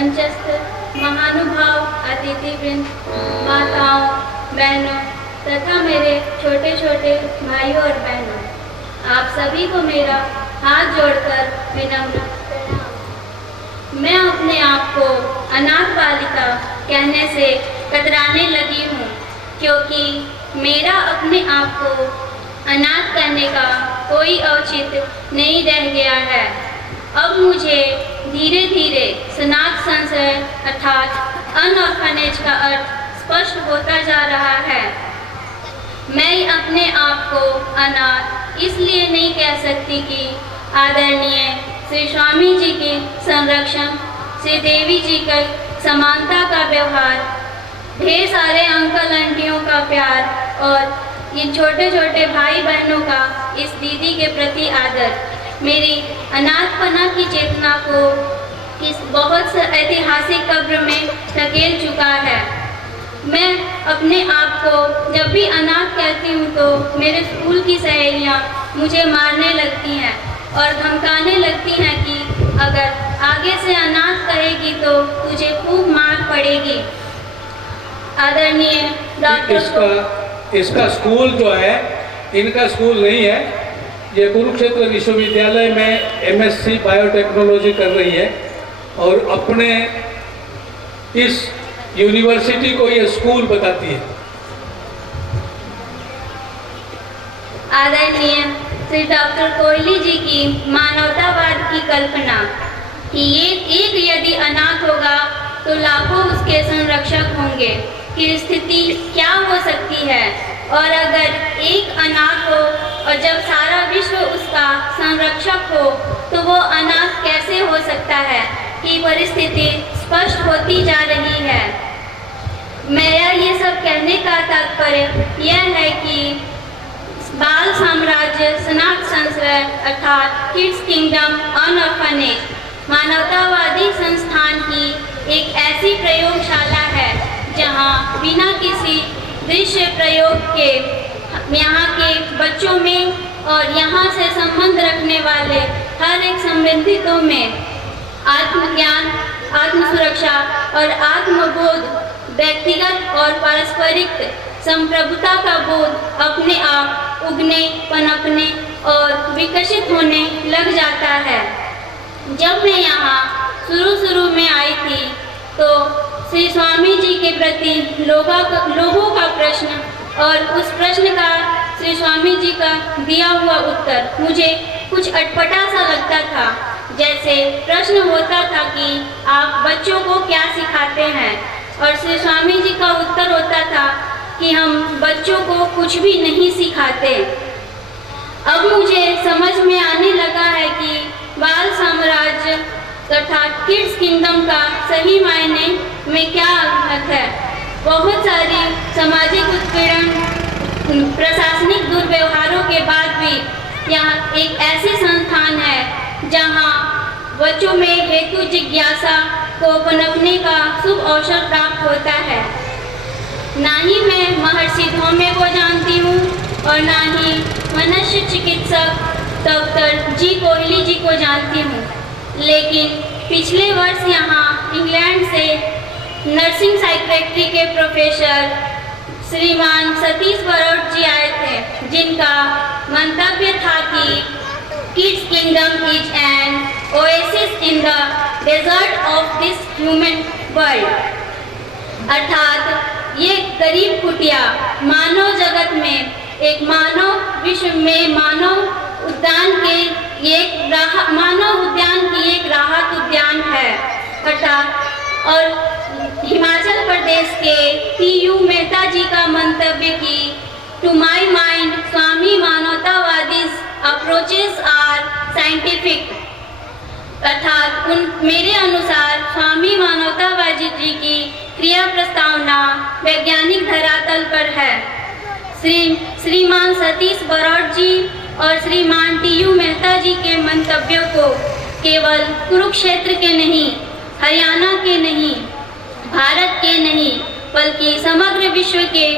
मंचस्थ महानुभाव अतिथिवृंद, माताओं, बहनों तथा मेरे छोटे छोटे भाइयों और बहनों, आप सभी को मेरा हाथ जोड़कर विनम्र प्रणाम। मैं अपने आप को अनाथ बालिका कहने से कतराने लगी हूँ, क्योंकि मेरा अपने आप को अनाथ करने का कोई औचित्य नहीं रह गया है। अब मुझे धीरे धीरे सनाथ संशय अर्थात अनऑर्फनेज का अर्थ स्पष्ट होता जा रहा है। मैं अपने आप को अनाथ इसलिए नहीं कह सकती कि आदरणीय श्री स्वामी जी के संरक्षण, श्री देवी जी का समानता का व्यवहार, ढेर सारे अंकल आंटियों का प्यार और इन छोटे छोटे भाई बहनों का इस दीदी के प्रति आदर मेरी अनाथपना की चेतना को इस बहुत से ऐतिहासिक कब्र में धकेल चुका है। मैं अपने आप को जब भी अनाथ कहती हूँ तो मेरे स्कूल की सहेलियाँ मुझे मारने लगती हैं और धमकाने लगती हैं कि अगर आगे से अनाथ कहेगी तो तुझे खूब मार पड़ेगी। आदरणीय डॉक्टर इसका स्कूल जो है, इनका स्कूल नहीं है, ये कुरुक्षेत्र विश्वविद्यालय में एमएससी बायोटेक्नोलॉजी कर रही है और अपने इस यूनिवर्सिटी को ये स्कूल बताती है। आदरणीय श्री डॉक्टर कोहली जी की मानवतावाद की कल्पना कि ये एक यदि अनाथ होगा तो लाखों उसके संरक्षक होंगे की स्थिति क्या हो सकती है, और अगर एक अनाथ हो और जब सारा विश्व उसका संरक्षक हो तो वो अनाथ कैसे हो सकता है कि परिस्थिति स्पष्ट होती जा रही है। मेरा ये सब कहने का तात्पर्य यह है कि बाल साम्राज्य सनाथ संशय अर्थात किड्स किंगडम अनऑर्फनेज मानवतावादी संस्थान की एक ऐसी प्रयोगशाला है जहां बिना किसी दृश्य प्रयोग के यहाँ के बच्चों में और यहाँ से संबंध रखने वाले हर एक संबंधितों में आत्मज्ञान, आत्मसुरक्षा और आत्मबोध, व्यक्तिगत और पारस्परिक संप्रभुता का बोध अपने आप उगने, पनपने और विकसित होने लग जाता है। जब मैं यहाँ शुरू में आई थी तो श्री स्वामी जी के प्रति लोगों का प्रश्न और उस प्रश्न का श्री स्वामी जी का दिया हुआ उत्तर मुझे कुछ अटपटा सा लगता था। जैसे प्रश्न होता था कि आप बच्चों को क्या सिखाते हैं, और श्री स्वामी जी का उत्तर होता था कि हम बच्चों को कुछ भी नहीं सिखाते। अब मुझे समझ में आने लगा है कि बाल साम्राज्य अर्थात किड्स किंगडम का सही मायने में क्या अर्थ है। बहुत सारी सामाजिक उत्पीड़न, प्रशासनिक दुर्व्यवहारों के बाद भी यहाँ एक ऐसी संस्थान है जहाँ बच्चों में हेतु जिज्ञासा को पनपने का शुभ अवसर प्राप्त होता है। ना ही मैं महर्षि धौम्य को जानती हूँ और ना ही मनुष्य चिकित्सक डॉक्टर जी कोहली जी को जानती हूँ, लेकिन पिछले वर्ष यहाँ इंग्लैंड से नर्सिंग साइकेट्री के प्रोफेसर श्रीमान सतीश बरोट जी आए थे, जिनका मंतव्य था कि kids kingdom is an oasis in the desert of this human world, अर्थात ये गरीब कुटिया मानव जगत में एक मानव विश्व में मानव उद्यान की एक राहत उद्यान है अर्थात। और हिमाचल प्रदेश के टी.यू. मेहता जी का मंतव्य कि टू माई माइंड स्वामी मानवतावादी अप्रोचेस आर साइंटिफिक, अर्थात मेरे अनुसार स्वामी मानवतावादी जी की क्रिया प्रस्तावना वैज्ञानिक धरातल पर है। श्रीमान सतीश बरोट जी और श्रीमान टी.यू. मेहता जी के मंतव्यों को केवल कुरुक्षेत्र के नहीं, हरियाणा के नहीं, भारत के नहीं, बल्कि समग्र विश्व के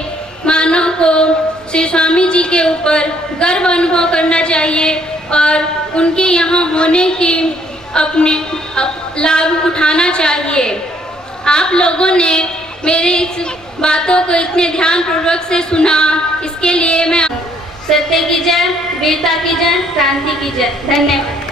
मानव को श्री स्वामी जी के ऊपर गर्व अनुभव करना चाहिए और उनके यहाँ होने की अपने लाभ उठाना चाहिए। आप लोगों ने मेरी इस बातों को इतने ध्यानपूर्वक से सुना, इसके लिए मैं सत्य की जय, वीरता की जय, क्रांति की जय। धन्यवाद।